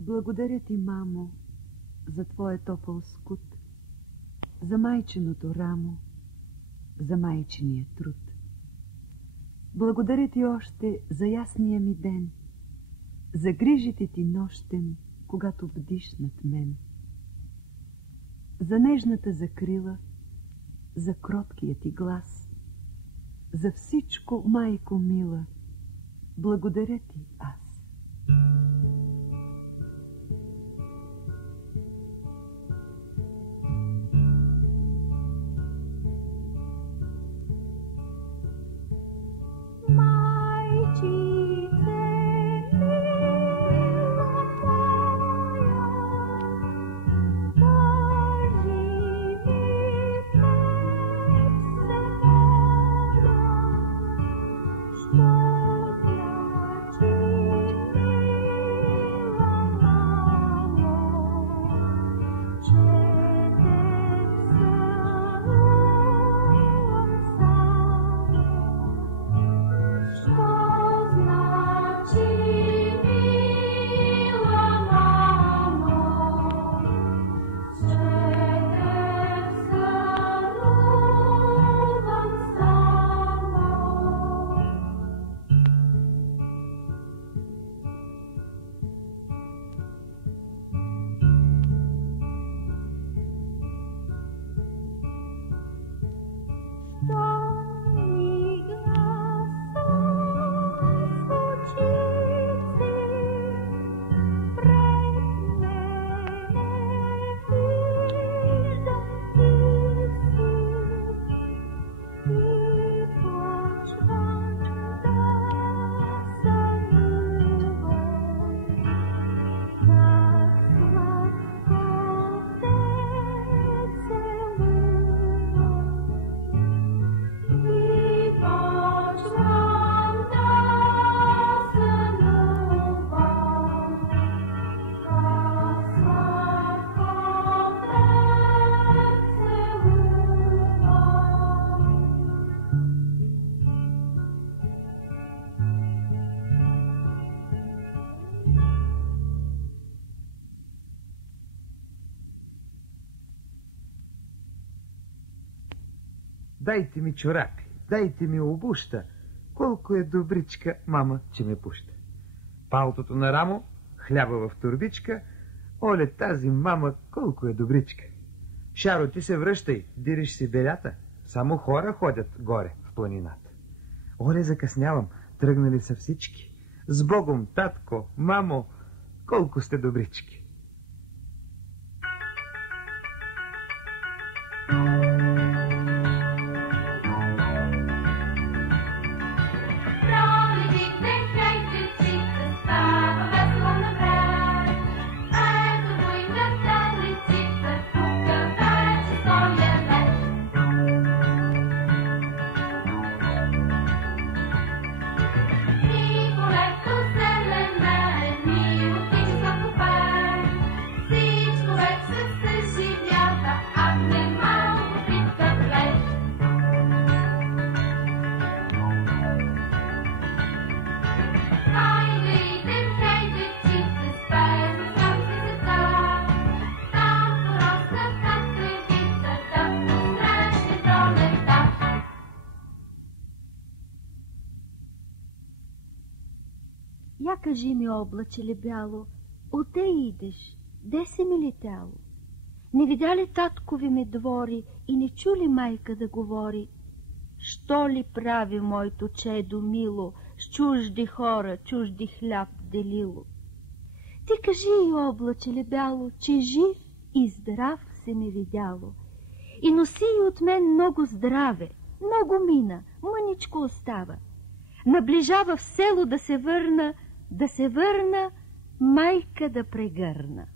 Благодаря ти, мамо, за твоя топъл скут, за майчиното рамо, за майчиния труд. Благодаря ти още за ясния ми ден, за грижите ти нощем, когато бдиш над мен. За нежната закрила, за кроткия ти глас, за всичко, майко мила, благодаря ти аз. Дайте ми чорапи, дайте ми обуща. Колко е добричка мама, че ме пуща. Палтото на рамо, хляба в турбичка. Оле, тази мама, колко е добричка. Шаро, ти се връщай, дириш си белята. Само хора ходят горе в планината. Оле, закъснявам, тръгнали са всички. С Богом, татко, мамо, колко сте добрички. Я кажи ми, облаче бяло, оте идеш, де се ми летяло? Не видя ли таткови ми двори и не чу ли майка да говори? Що ли прави моето чедо мило, с чужди хора, чужди хляб делило? Ти кажи, облаче бяло, че жив и здрав се ми видяло. И носи от мен много здраве, много мина, мъничко остава. Наближава в село да се върна, майка да прегърна.